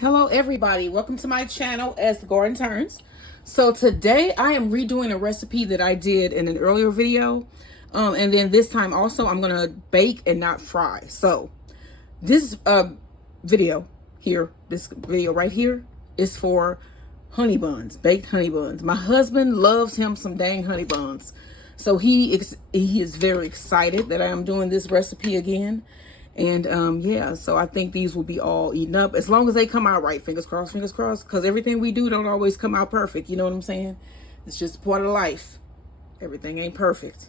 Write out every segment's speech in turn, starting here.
Hello everybody, welcome to my channel as the Garden Turns. So today I am redoing a recipe that I did in an earlier video, and then this time also I'm gonna bake and not fry. So this video right here is for honey buns, baked honey buns. My husband loves him some dang honey buns, so he is very excited that I am doing this recipe again. And yeah, so I think these will be all eaten up as long as they come out right. Fingers crossed, because everything we do don't always come out perfect. You know what I'm saying? It's just part of life. Everything ain't perfect.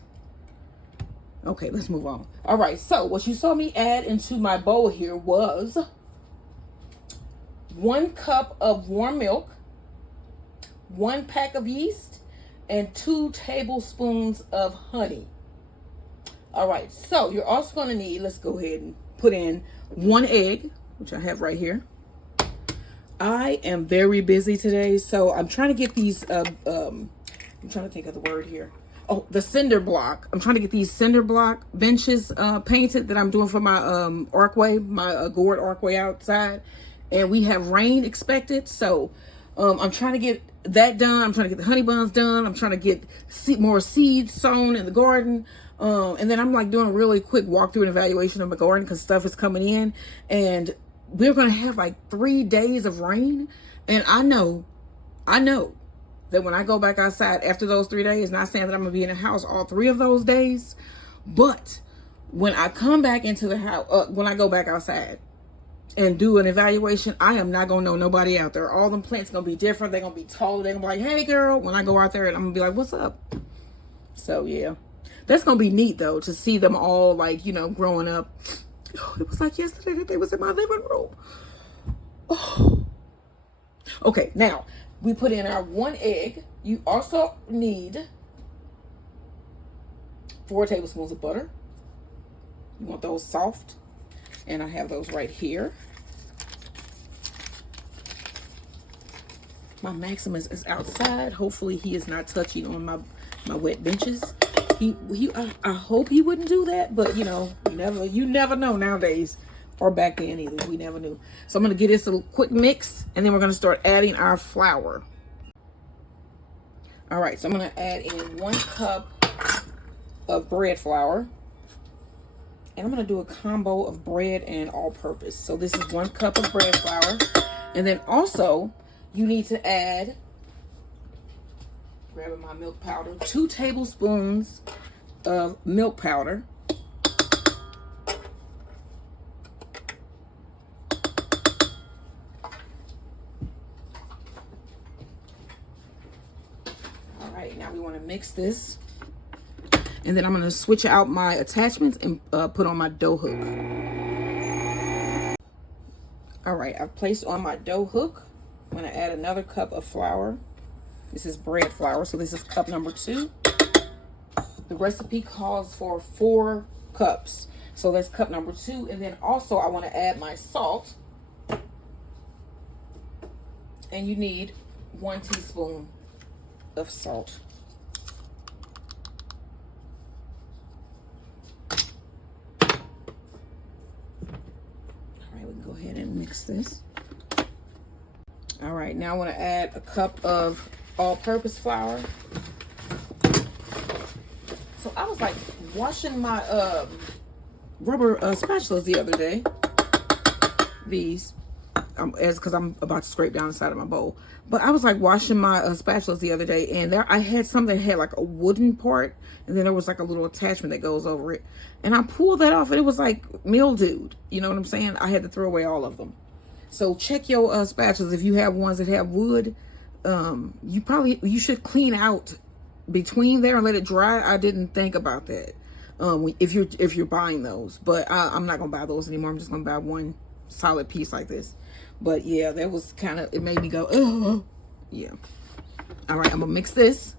Okay, let's move on. All right, so what you saw me add into my bowl here was 1 cup of warm milk, 1 pack of yeast, and 2 tablespoons of honey. All right, so you're also going to need, let's go ahead and put in 1 egg, which I have right here. I am very busy today, so I'm trying to get these, I'm trying to think of the word here. Oh, the cinder block. I'm trying to get these cinder block benches painted that I'm doing for my archway, my gourd archway outside. And we have rain expected, so I'm trying to get that done. I'm trying to get the honey buns done. I'm trying to get more seeds sown in the garden. And then I'm like doing a really quick walkthrough and evaluation of my garden because stuff is coming in, and we're going to have like 3 days of rain. And I know that when I go back outside after those 3 days, not saying that I'm going to be in the house all 3 of those days, but when I come back into the house, when I go back outside and do an evaluation, I am not going to know nobody out there. All them plants going to be different. They're going to be taller. They're going to be like, hey girl, when I go out there, and I'm going to be like, what's up? So yeah. That's going to be neat, though, to see them all, like, you know, growing up. Oh, it was like yesterday that they was in my living room. Oh. Okay, now, we put in our 1 egg. You also need 4 tablespoons of butter. You want those soft. And I have those right here. My Maximus is outside. Hopefully, he is not touching on my wet benches. I hope he wouldn't do that, but you know, you never know nowadays, or back then either. We never knew. So I'm gonna get this a quick mix, and then we're gonna start adding our flour. All right, so I'm gonna add in 1 cup of bread flour, and I'm gonna do a combo of bread and all-purpose. So this is 1 cup of bread flour, and then also you need to add, grabbing my milk powder, 2 tablespoons of milk powder. All right, now we want to mix this. And then I'm going to switch out my attachments and put on my dough hook. All right, I've placed on my dough hook. I'm going to add another cup of flour. This is bread flour, so this is cup number 2. The recipe calls for 4 cups, so that's cup number 2. And then also I want to add my salt, and you need 1 teaspoon of salt. All right, we can go ahead and mix this. All right, now I want to add a cup of all-purpose flour. So I was like washing my rubber spatulas the other day. These, because I'm about to scrape down the side of my bowl. But I was like washing my spatulas the other day, and there I had something that had like a wooden part, and then there was like a little attachment that goes over it. And I pulled that off, and it was like mildewed. You know what I'm saying? I had to throw away all of them. So check your spatulas. If you have ones that have wood, you should clean out between there and let it dry. I didn't think about that. If you're buying those, but I'm not gonna buy those anymore. I'm just gonna buy 1 solid piece like this. But yeah, that was kind of, it made me go, oh yeah. All right, I'm gonna mix this.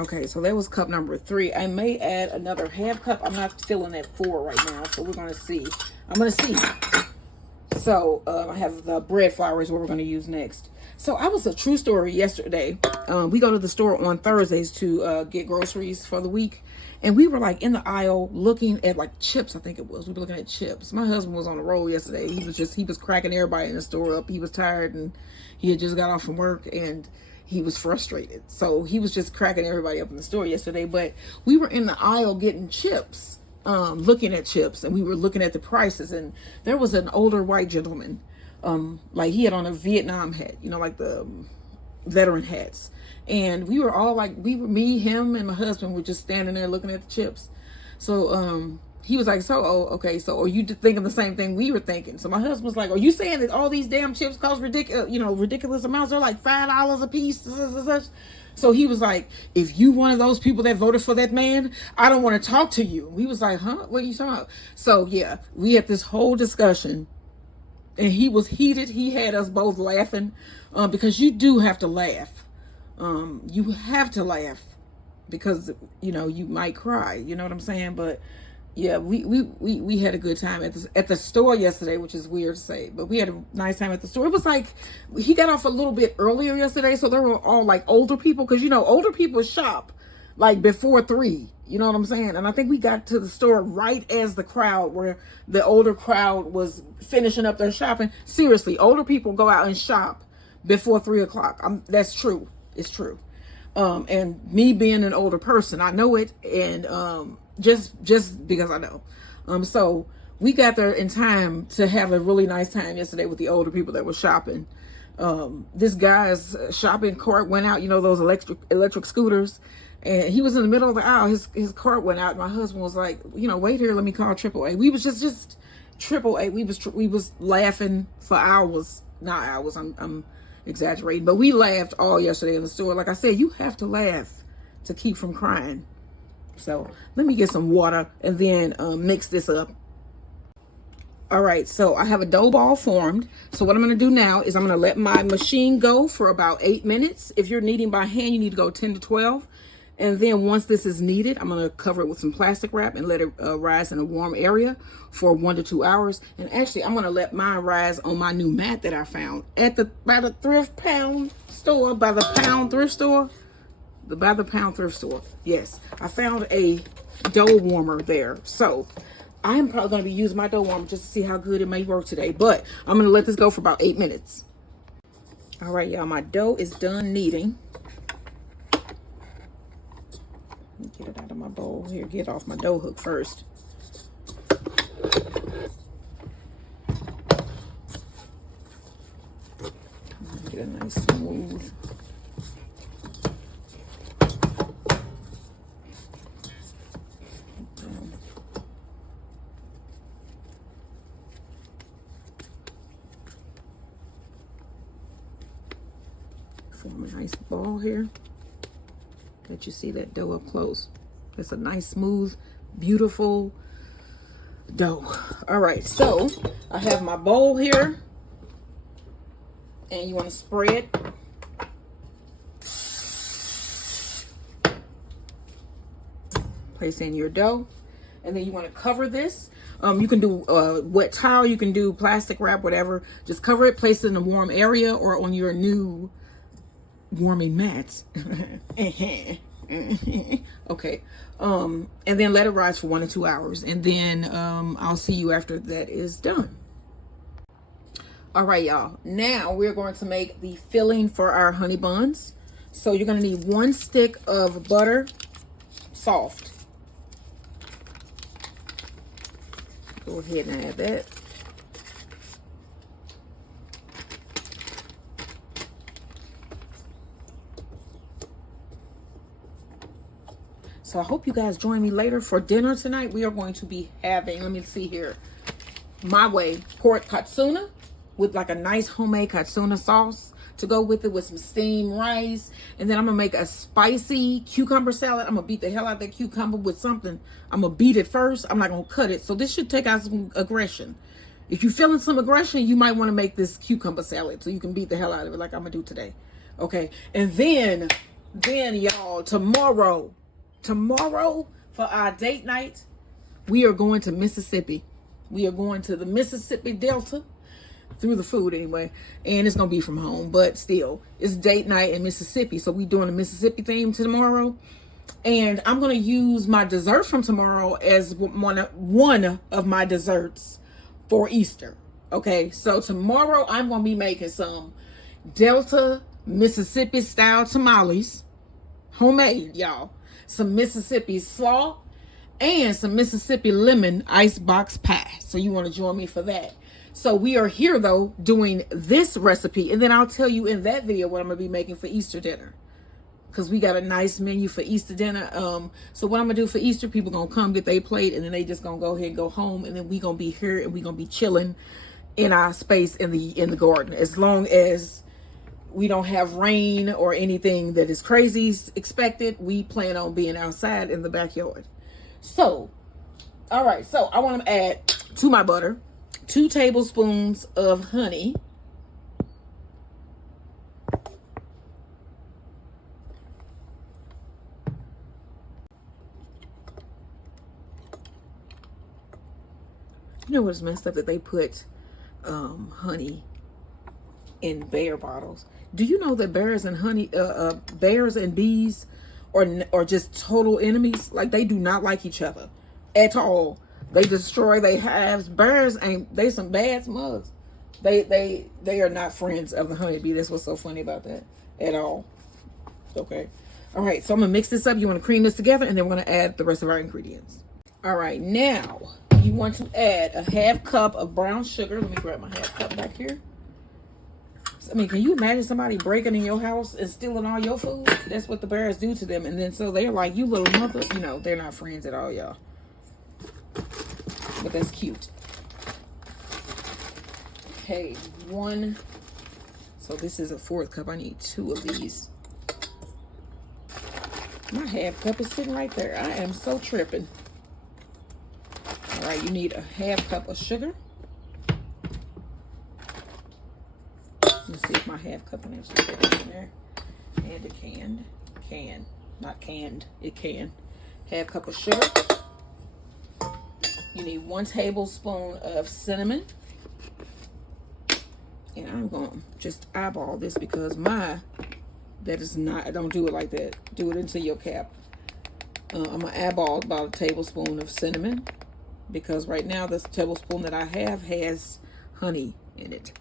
Okay, so that was cup number 3. I may add another ½ cup. I'm not feeling that 4 right now, so we're gonna see. I'm gonna see. So I have the bread flour is what we're going to use next. So I was a true story yesterday. We go to the store on Thursdays to get groceries for the week. And we were like in the aisle looking at like chips, I think it was. We were looking at chips. My husband was on the roll yesterday. He was cracking everybody in the store up. He was tired and he had just got off from work and he was frustrated. So he was just cracking everybody up in the store yesterday. But we were in the aisle getting chips, looking at chips, and we were looking at the prices. And there was an older white gentleman, like he had on a Vietnam hat, you know, like the veteran hats. And we were all like, me, him, and my husband were just standing there looking at the chips. So he was like, okay, so are you thinking the same thing we were thinking? So my husband was like, are you saying that all these damn chips cost ridiculous amounts? They're like $5 a piece. So he was like, if you one of those people that voted for that man, I don't want to talk to you. We was like, huh? What are you talking about? So yeah, we had this whole discussion. And he was heated. He had us both laughing because you do have to laugh. You have to laugh because, you know, you might cry. You know what I'm saying? But yeah, we had a good time at the store yesterday, which is weird to say. But we had a nice time at the store. It was like he got off a little bit earlier yesterday. So there were all like older people because, you know, older people shop like before 3. You know what I'm saying? And I think we got to the store right as where the older crowd was finishing up their shopping. Seriously, older people go out and shop before 3 o'clock. That's true. It's true. And me being an older person, I know it. And just because I know. So we got there in time to have a really nice time yesterday with the older people that were shopping. This guy's shopping cart went out, you know, those electric scooters. And he was in the middle of the aisle. His cart went out. And my husband was like, you know, wait here. Let me call AAA. We was just AAA. We was laughing for hours. Not hours. I'm exaggerating. But we laughed all yesterday in the store. Like I said, you have to laugh to keep from crying. So let me get some water and then mix this up. All right. So I have a dough ball formed. So what I'm going to do now is I'm going to let my machine go for about 8 minutes. If you're kneading by hand, you need to go 10 to 12. And then once this is kneaded, I'm going to cover it with some plastic wrap and let it rise in a warm area for 1 to 2 hours. And actually, I'm going to let mine rise on my new mat that I found by the pound thrift store. Yes, I found a dough warmer there. So I'm probably going to be using my dough warmer just to see how good it may work today. But I'm going to let this go for about 8 minutes. All right, y'all, my dough is done kneading. Get it out of my bowl here. Get off my dough hook first. Get a nice smooth. Form a nice ball here. That you see that dough up close. It's a nice, smooth, beautiful dough. All right, so I have my bowl here, and you want to spread. Place in your dough, and then you want to cover this. You can do wet towel, you can do plastic wrap, whatever. Just cover it, place it in a warm area or on your new warming mats. Okay. And then let it rise for 1 to 2 hours. And then I'll see you after that is done. All right, y'all. Now we're going to make the filling for our honey buns. So you're going to need 1 stick of butter, soft. Go ahead and add that. So I hope you guys join me later for dinner tonight. We are going to be having, let me see here, my way, pork katsuna with like a nice homemade katsuna sauce to go with it with some steamed rice. And then I'm going to make a spicy cucumber salad. I'm going to beat the hell out of that cucumber with something. I'm going to beat it first. I'm not going to cut it. So this should take out some aggression. If you're feeling some aggression, you might want to make this cucumber salad so you can beat the hell out of it like I'm going to do today. Okay. And then y'all, tomorrow for our date night, we are going to Mississippi. We are going to the Mississippi Delta. through the food anyway. And it's gonna be from home, but still, it's date night in Mississippi, so we doing a Mississippi theme tomorrow. And I'm gonna use my dessert from tomorrow as one of my desserts for Easter. Okay, so tomorrow I'm gonna be making some Delta Mississippi style tamales, homemade, y'all. Some Mississippi slaw and some Mississippi lemon icebox pie. So you want to join me for that. So we are here though doing this recipe, and then I'll tell you in that video what I'm gonna be making for Easter dinner, because we got a nice menu for Easter dinner. So what I'm gonna do for Easter, people gonna come get their plate, and then they just gonna go ahead and go home, and then we gonna be here and we gonna be chilling in our space in the garden, as long as we don't have rain or anything that is crazy expected. We plan on being outside in the backyard. So, all right, so I want to add to my butter 2 tablespoons of honey, you know what's messed up, that they put honey in bear bottles. Do you know that bears and bears and bees are just total enemies? Like, they do not like each other at all. They destroy their hives. Bears they some bad smugs. They are not friends of the honeybee. That's what's so funny about that at all. Okay. All right, so I'm gonna mix this up. You want to cream this together, and then we're gonna add the rest of our ingredients. All right, now you want to add a 1/2 cup of brown sugar. Let me grab my 1/2 cup back here. I mean, can you imagine somebody breaking in your house and stealing all your food? That's what the bears do to them. And then so they're like, you little mother. You know, they're not friends at all, y'all. But that's cute. Okay, 1. So this is a 1/4 cup. I need 2 of these. My 1/2 cup is sitting right there. I am so tripping. All right, you need a 1/2 cup of sugar. Let's see if my 1/2 cup can actually fit in there. And it can. Not canned, it can. 1/2 cup of sugar. You need 1 tablespoon of cinnamon. And I'm going to just eyeball this, because that is not, don't do it like that. Do it into your cap. I'm going to eyeball about 1 tablespoon of cinnamon, because right now this tablespoon that I have has honey in it.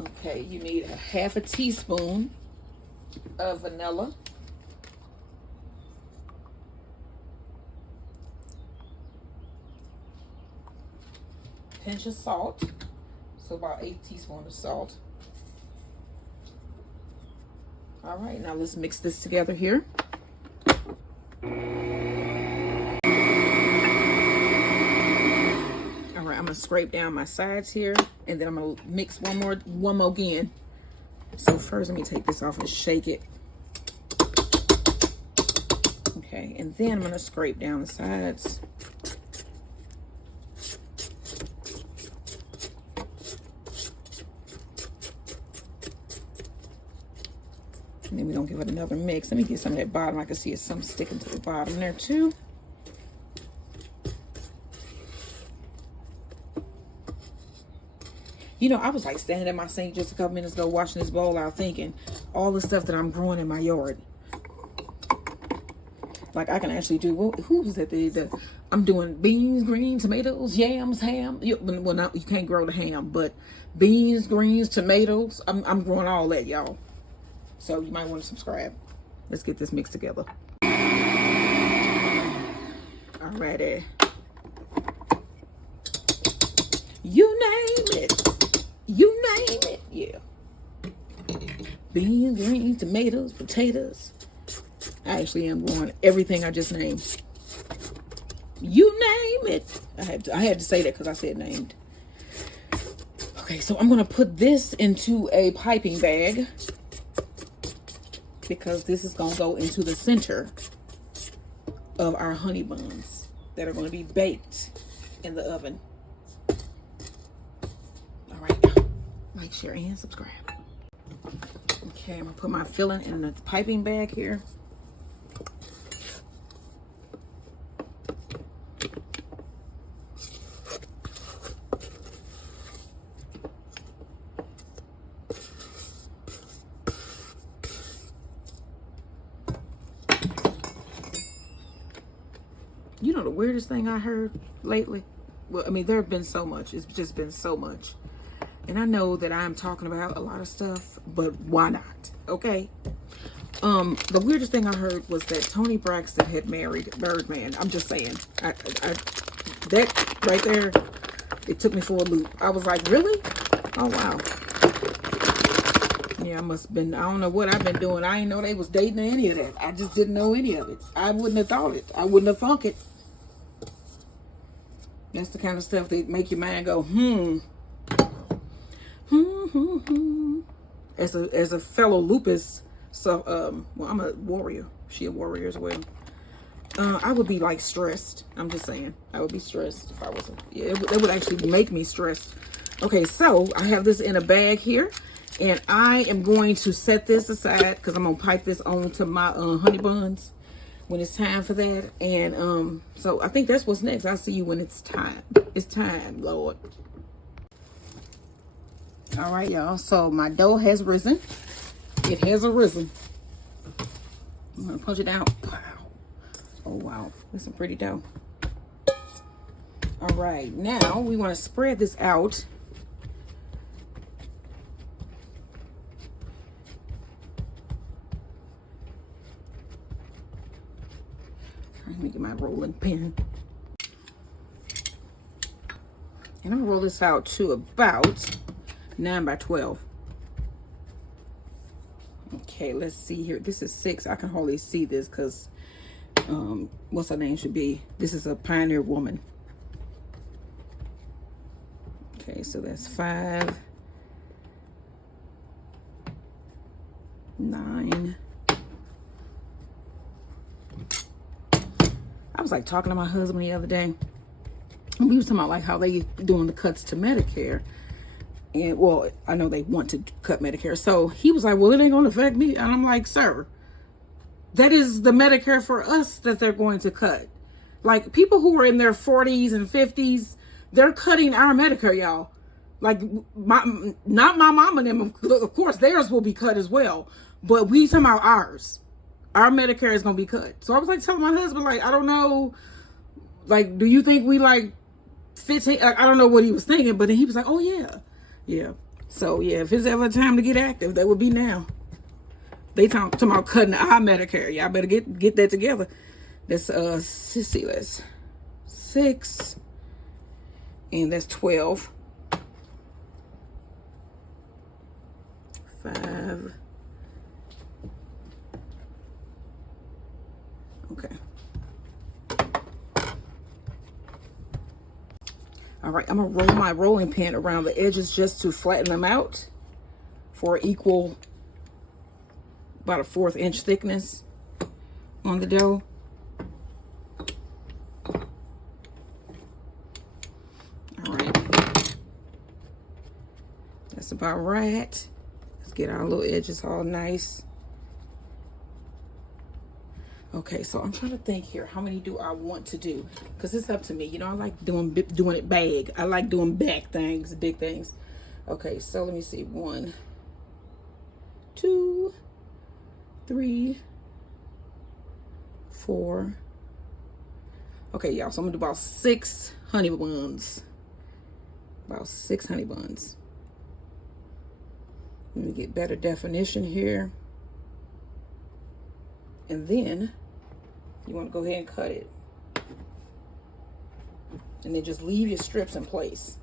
Okay, you need a 1/2 teaspoon of vanilla. Pinch of salt. So about 8 teaspoons of salt. All right, now let's mix this together here. All right, I'm gonna scrape down my sides here, and then I'm gonna mix one more again. So first, let me take this off and shake it. Okay, and then I'm gonna scrape down the sides. And then we're gonna give it another mix. Let me get some of that bottom. I can see it's some sticking to the bottom there too. You know, I was like standing at my sink just a couple minutes ago washing this bowl out, thinking all the stuff that I'm growing in my yard. Like, I can actually do, who was that? I'm doing beans, greens, tomatoes, yams, ham. Well, you can't grow the ham, but beans, greens, tomatoes. I'm growing all that, y'all. So you might want to subscribe. Let's get this mixed together. Alrighty. You name it. You name it. Yeah. Beans, greens, tomatoes, potatoes. I actually am growing everything I just named. You name it. I had to say that because I said named. Okay, so I'm going to put this into a piping bag, because this is going to go into the center of our honey buns that are going to be baked in the oven. All right, like, share, and subscribe. Okay, I'm going to put my filling in the piping bag here. weirdest thing I heard lately? Well, I mean, there have been so much. It's just been so much. And I know that I'm talking about a lot of stuff, but why not? Okay. The weirdest thing I heard was that Tony Braxton had married Birdman. I'm just saying. That right there, it took me for a loop. I was like, really? Oh, wow. Yeah, I must have been, I don't know what I've been doing. I didn't know they was dating or any of that. I just didn't know any of it. I wouldn't have thought it. I wouldn't have thunk it. That's the kind of stuff that make your mind go, As a fellow lupus, so well, I'm a warrior. She a warrior as well. I would be like stressed. I'm just saying, I would be stressed if I wasn't. Yeah, it would actually make me stressed. Okay, so I have this in a bag here, and I am going to set this aside because I'm gonna pipe this on to my honey buns when it's time for that. And so I think that's what's next. I'll see you when it's time. It's time, Lord. All right, y'all. So my dough has risen. It has arisen. I'm gonna punch it out. Wow. Oh wow, that's some pretty dough. All right, now we want to spread this out. Let me get my rolling pin. And I'll roll this out to about 9 by 12. Okay, let's see here. This is 6. I can hardly see this because what's her name should be. This is a Pioneer Woman. Okay, so that's 5, 9. I was like talking to my husband the other day, and we was talking about like how they doing the cuts to Medicare. And well, I know they want to cut Medicare. So he was like, well, it ain't gonna affect me. And I'm like, sir, that is the Medicare for us that they're going to cut. Like people who are in their 40s and 50s, they're cutting our Medicare, y'all. Like not my mom and them, of course theirs will be cut as well. But we talking about ours. Our Medicare is gonna be cut. So I was like telling my husband, like, I don't know, like, do you think we like 15? I don't know what he was thinking, but then he was like, oh yeah. Yeah. So yeah, if it's ever time to get active, that would be now. They talking about cutting our Medicare. Y'all better get that together. That's sissy. That's 6. And that's 12. 5. Okay. All right, I'm gonna roll my rolling pin around the edges just to flatten them out for equal, about a 1/4 inch thickness on the dough. All right, that's about right. Let's get our little edges all nice. Okay, so I'm trying to think here. How many do I want to do? Because it's up to me. You know, I like doing it big. I like doing back things, big things. Okay, so let me see. 1, 2, 3, 4. Okay, y'all. So I'm going to do about 6 honey buns. About 6 honey buns. Let me get better definition here. And then you want to go ahead and cut it. And then just leave your strips in place.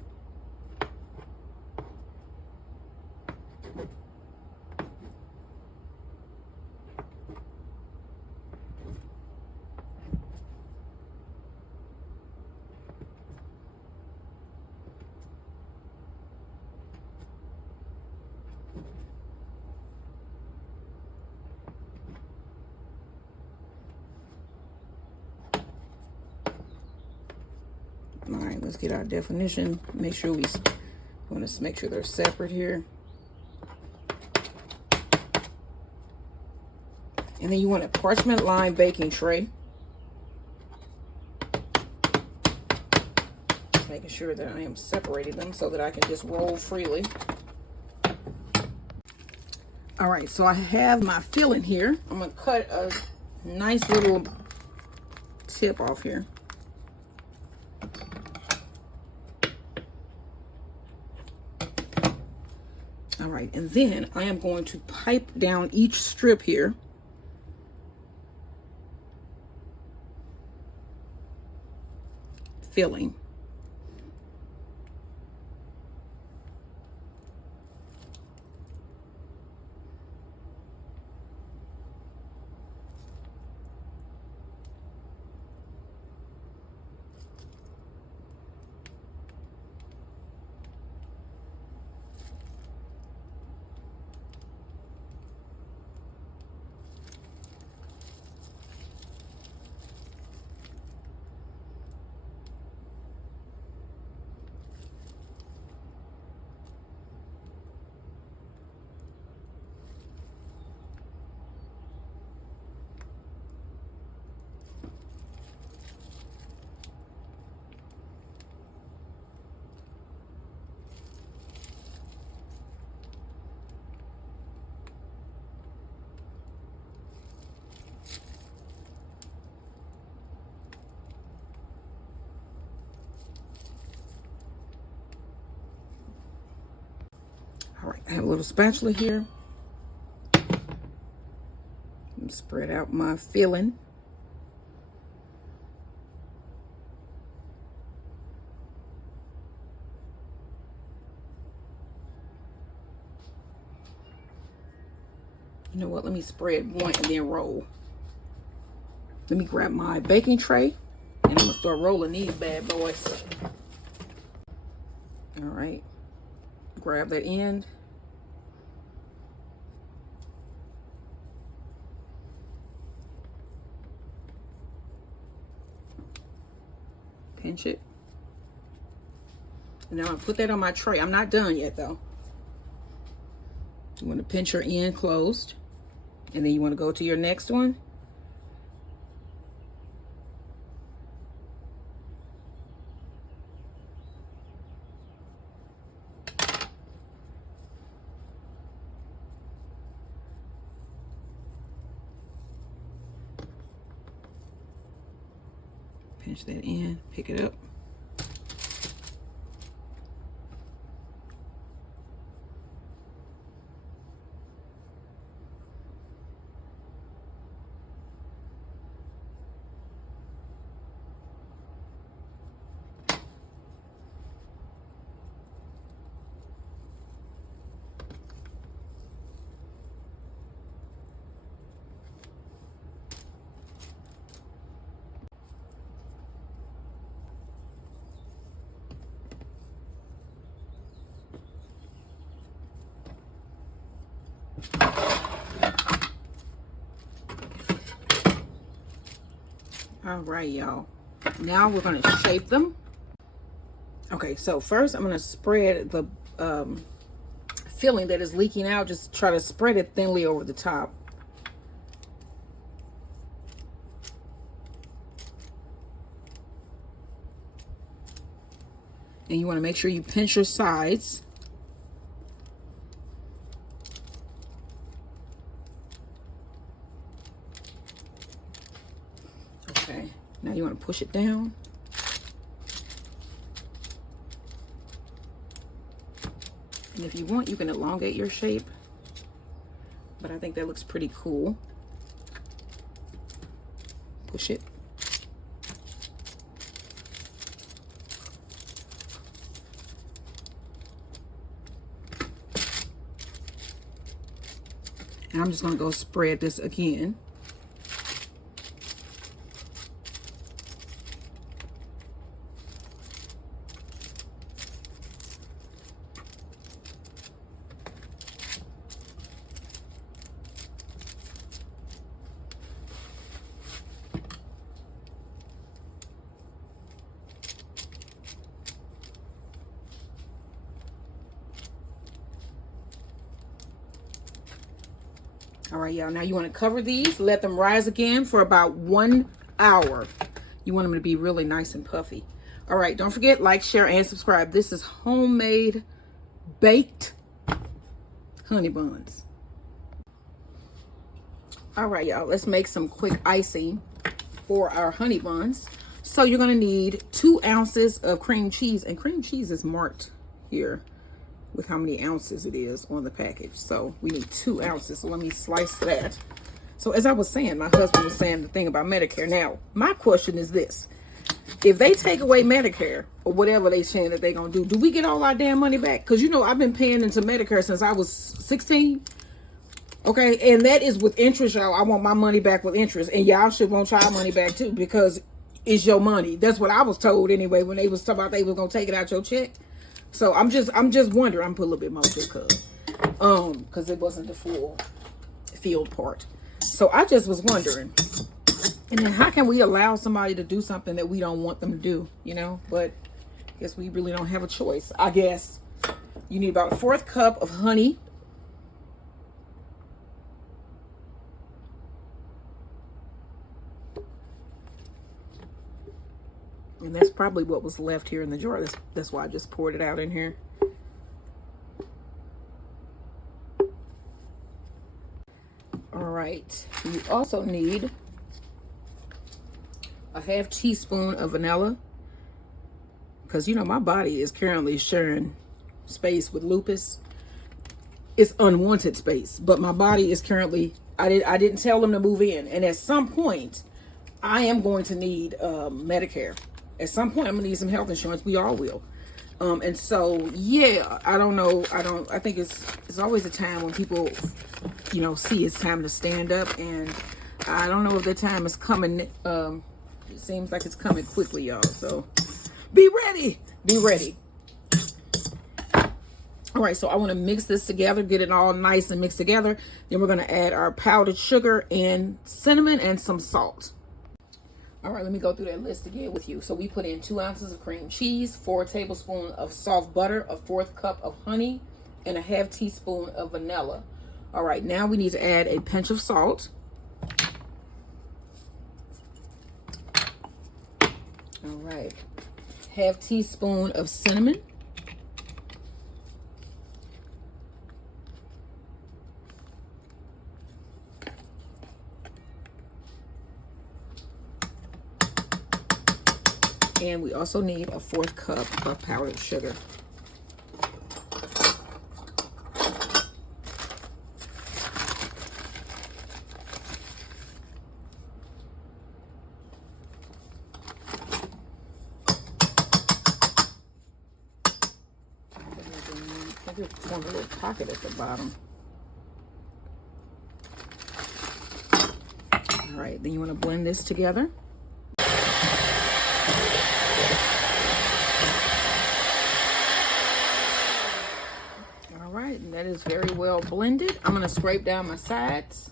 All right, let's get our definition. Make sure we want to make sure they're separate here. And then you want a parchment lined baking tray. Just making sure that I am separating them so that I can just roll freely. All right, so I have my filling here. I'm gonna cut a nice little tip off here. All right, and then I am going to pipe down each strip here. Filling. All right, I have a little spatula here. Spread out my filling. You know what? Let me spread one and then roll. Let me grab my baking tray and I'm gonna start rolling these bad boys. All right, grab that end. Pinch it. And now I'm gonna put that on my tray. I'm not done yet though. You want to pinch your end closed, and then you want to go to your next one. Pinch that in, pick it up. All right, y'all. Now we're going to shape them. Okay, so first I'm going to spread the filling that is leaking out. Just try to spread it thinly over the top. And you want to make sure you pinch your sides. Okay, now you want to push it down. And if you want, you can elongate your shape, but I think that looks pretty cool. Push it. And I'm just going to go spread this again. All right, y'all. Now you want to cover these, let them rise again for about 1 hour. You want them to be really nice and puffy. All right, don't forget, like, share, and subscribe. This is homemade baked honey buns. All right, y'all. Let's make some quick icing for our honey buns. So you're going to need 2 ounces of cream cheese, and cream cheese is marked here. with how many ounces it is on the package. So we need 2 ounces. So let me slice that. So as I was saying, my husband was saying the thing about Medicare. Now, my question is this. If they take away Medicare or whatever they saying that they're going to do we get all our damn money back? Because, you know, I've been paying into Medicare since I was 16. Okay, and that is with interest, y'all. I want my money back with interest. And y'all should want y'all money back, too, because it's your money. That's what I was told, anyway, when they was talking about they was going to take it out your check. So I'm just wondering. I'm put a little bit more because it wasn't the full field part. So I just was wondering. And then how can we allow somebody to do something that we don't want them to do, you know? But I guess we really don't have a choice. I guess you need about a 1/4 cup of honey. And that's probably what was left here in the jar. That's why I just poured it out in here. All right. You also need a 1/2 teaspoon of vanilla. Because, you know, my body is currently sharing space with lupus. It's unwanted space. But my body is currently, I didn't tell them to move in. And at some point, I am going to need Medicare. At some point, I'm gonna need some health insurance. We all will. And so, yeah, I don't know. I think it's always a time when people, you know, see it's time to stand up. And I don't know if the time is coming. It seems like it's coming quickly, y'all. So be ready. Be ready. All right, so I want to mix this together, get it all nice and mixed together. Then we're going to add our powdered sugar and cinnamon and some salt. All right, let me go through that list again with you. So we put in 2 ounces of cream cheese, 4 tablespoons of soft butter, a 1/4 cup of honey, and a 1/2 teaspoon of vanilla. All right, now we need to add a pinch of salt. All right, 1/2 teaspoon of cinnamon. And we also need a 1/4 cup of powdered sugar. I think it's one little pocket at the bottom. All right, then you want to blend this together. And that is very well blended. I'm going to scrape down my sides.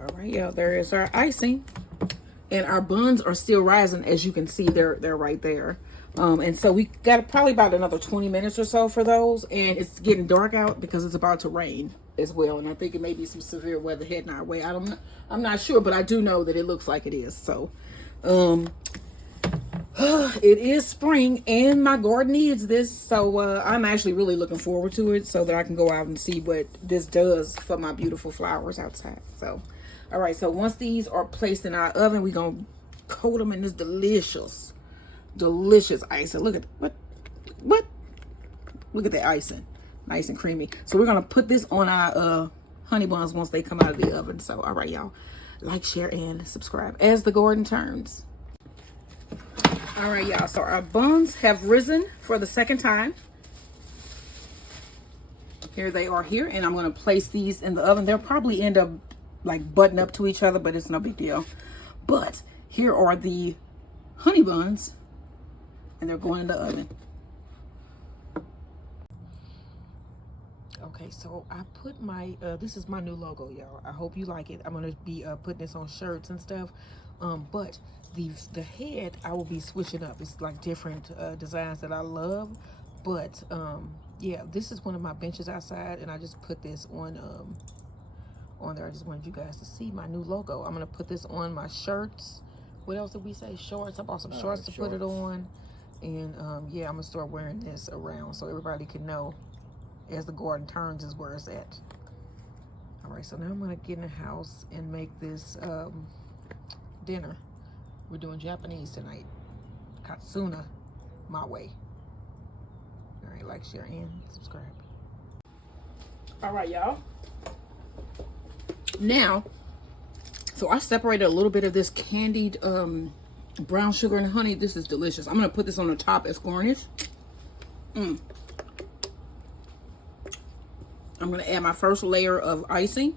All right, yeah, there is our icing. And our buns are still rising. As you can see, they're right there. And so we got probably about another 20 minutes or so for those. And it's getting dark out because it's about to rain as well. And I think it may be some severe weather heading our way. I'm not sure, but I do know that it looks like it is. So it is spring and my garden needs this. So I'm actually really looking forward to it so that I can go out and see what this does for my beautiful flowers outside. So, all right. So once these are placed in our oven, we're going to coat them in this delicious icing. Look at what? Look at that icing, nice and creamy. So we're gonna put this on our honey buns once they come out of the oven. So all right, y'all, like, share, and subscribe as the garden turns. All right, y'all. So our buns have risen for the second time. Here they are here, and I'm gonna place these in the oven. They'll probably end up like butting up to each other, but it's no big deal. But here are the honey buns. And they're going in the oven. Okay, so I put my, this is my new logo, y'all. I hope you like it. I'm going to be putting this on shirts and stuff. But the head, I will be switching up. It's like different designs that I love. But, yeah, this is one of my benches outside. And I just put this on there. I just wanted you guys to see my new logo. I'm going to put this on my shirts. what else did we say? Shorts. I bought some shorts to put it on. And yeah, I'm gonna start wearing this around so everybody can know as the garden turns is where it's at. All right, so now I'm gonna get in the house and make this dinner. We're doing Japanese tonight. Katsuna, my way. All right, like, share, and subscribe. All right, y'all. Now, so I separated a little bit of this candied brown sugar and honey. This is delicious. I'm gonna put this on the top as garnish. I'm gonna add my first layer of icing.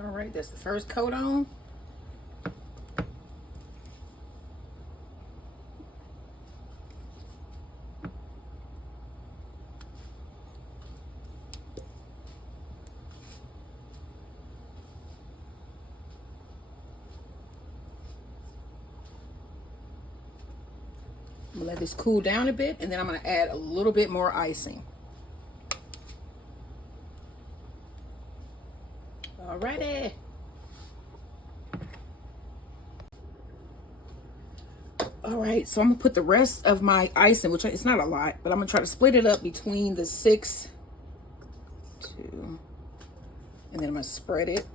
All right, that's the first coat on. I'm gonna let this cool down a bit, and then I'm gonna add a little bit more icing. Alrighty. All right, so I'm gonna put the rest of my icing, which it's not a lot, but I'm gonna try to split it up between the 6, 2, and then I'm gonna spread it.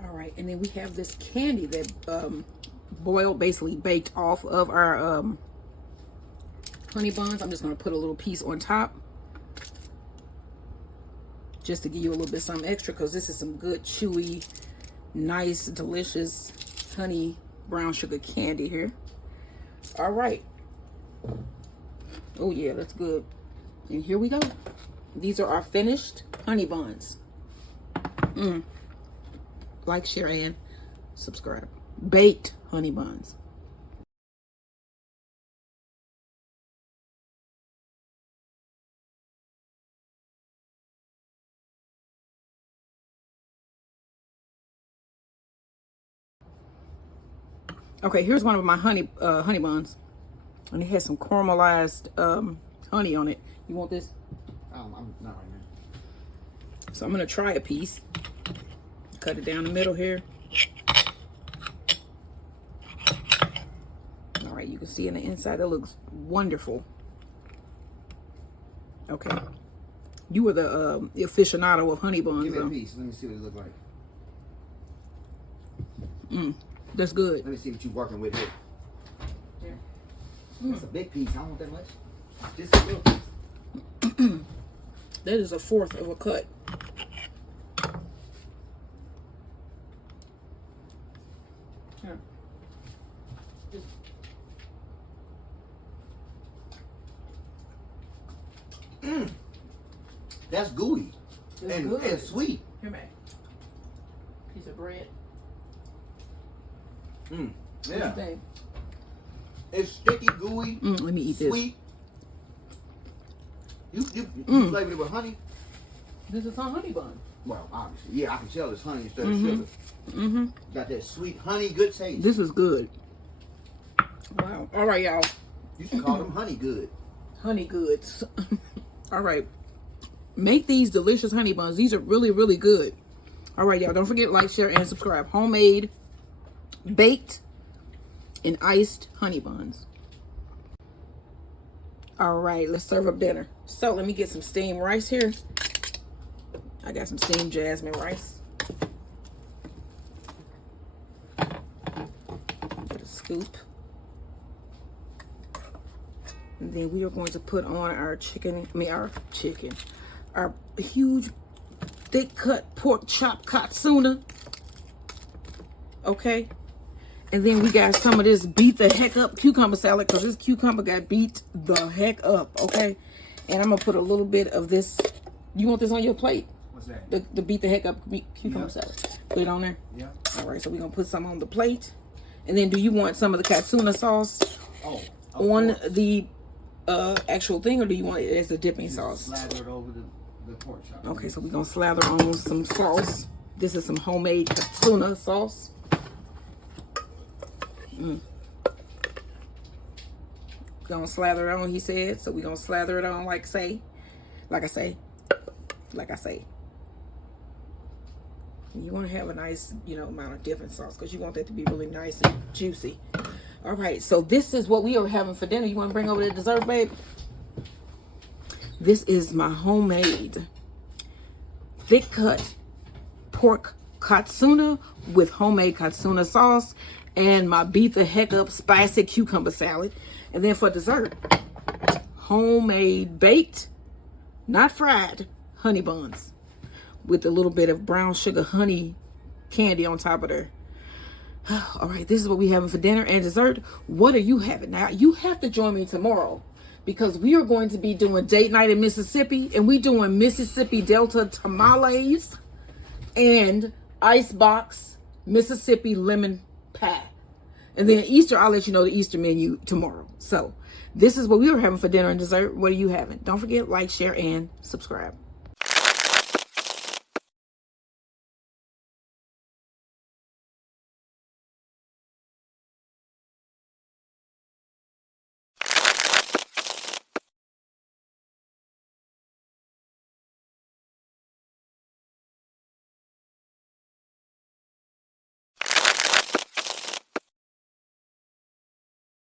All right, and then we have this candy that boiled, basically baked off of our honey buns. I'm just gonna put a little piece on top just to give you a little bit something extra, because this is some good, chewy, nice, delicious honey brown sugar candy here. All right. Oh yeah, that's good. And here we go. These are our finished honey buns. Like, share, and subscribe. Baked honey buns. Okay, here's one of my honey buns, and it has some caramelized honey on it. You want this? I'm not right now. So I'm gonna try a piece. Cut it down the middle here. All right, you can see in the inside that looks wonderful. Okay, you were the aficionado of honey buns. Give me a piece. Let me see what it looks like. That's good. Let me see what you're working with here. That's a big piece. I don't want that much. Just a little piece. That is 1/4 of a cut. That's gooey. It's and good. and sweet. Here, man. Piece of bread. Yeah. What you think? It's sticky, gooey. Let me eat sweet. You flavored it with honey? This is on honey bun. Well, obviously. Yeah, I can tell it's honey instead of sugar. Got that sweet honey, good taste. This is good. Wow. All right, y'all. You should call them honey good. Honey goods. All right. Make these delicious honey buns. These are really, really good. All right, y'all. Don't forget, like, share, and subscribe. Homemade, baked, and iced honey buns. All right, let's serve up dinner. So let me get some steamed rice here. I got some steamed jasmine rice. Get a scoop. And then we are going to put on our our huge thick cut pork chop katsuna. Okay. And then we got some of this beat the heck up cucumber salad, because this cucumber got beat the heck up. Okay. And I'm going to put a little bit of this. You want this on your plate? What's that? The beat the heck up cucumber salad. Put it on there? Yeah. All right. So we're going to put some on the plate. And then do you want some of the katsuna sauce on the actual thing, or do you want it as a dipping sauce? Slather it over the pork chop. Okay, so we're going to slather on some sauce. This is some homemade katsuna sauce. Gonna slather it on, he said. So we're gonna slather it on like I say. You want to have a nice, amount of dipping sauce, because you want that to be really nice and juicy. All right, so this is what we are having for dinner. You want to bring over the dessert, babe? This is my homemade thick cut pork katsuna with homemade katsuna sauce, and my beat the heck up spicy cucumber salad. And then for dessert, homemade baked, not fried, honey buns with a little bit of brown sugar honey candy on top of there. All right, this is what we having for dinner and dessert. What are you having? Now, you have to join me tomorrow, because we are going to be doing date night in Mississippi, and we doing Mississippi Delta tamales and icebox Mississippi lemon pie. And then Easter, I'll let you know the Easter menu tomorrow. So this is what we were having for dinner and dessert. What are you having? Don't forget, like, share, and subscribe.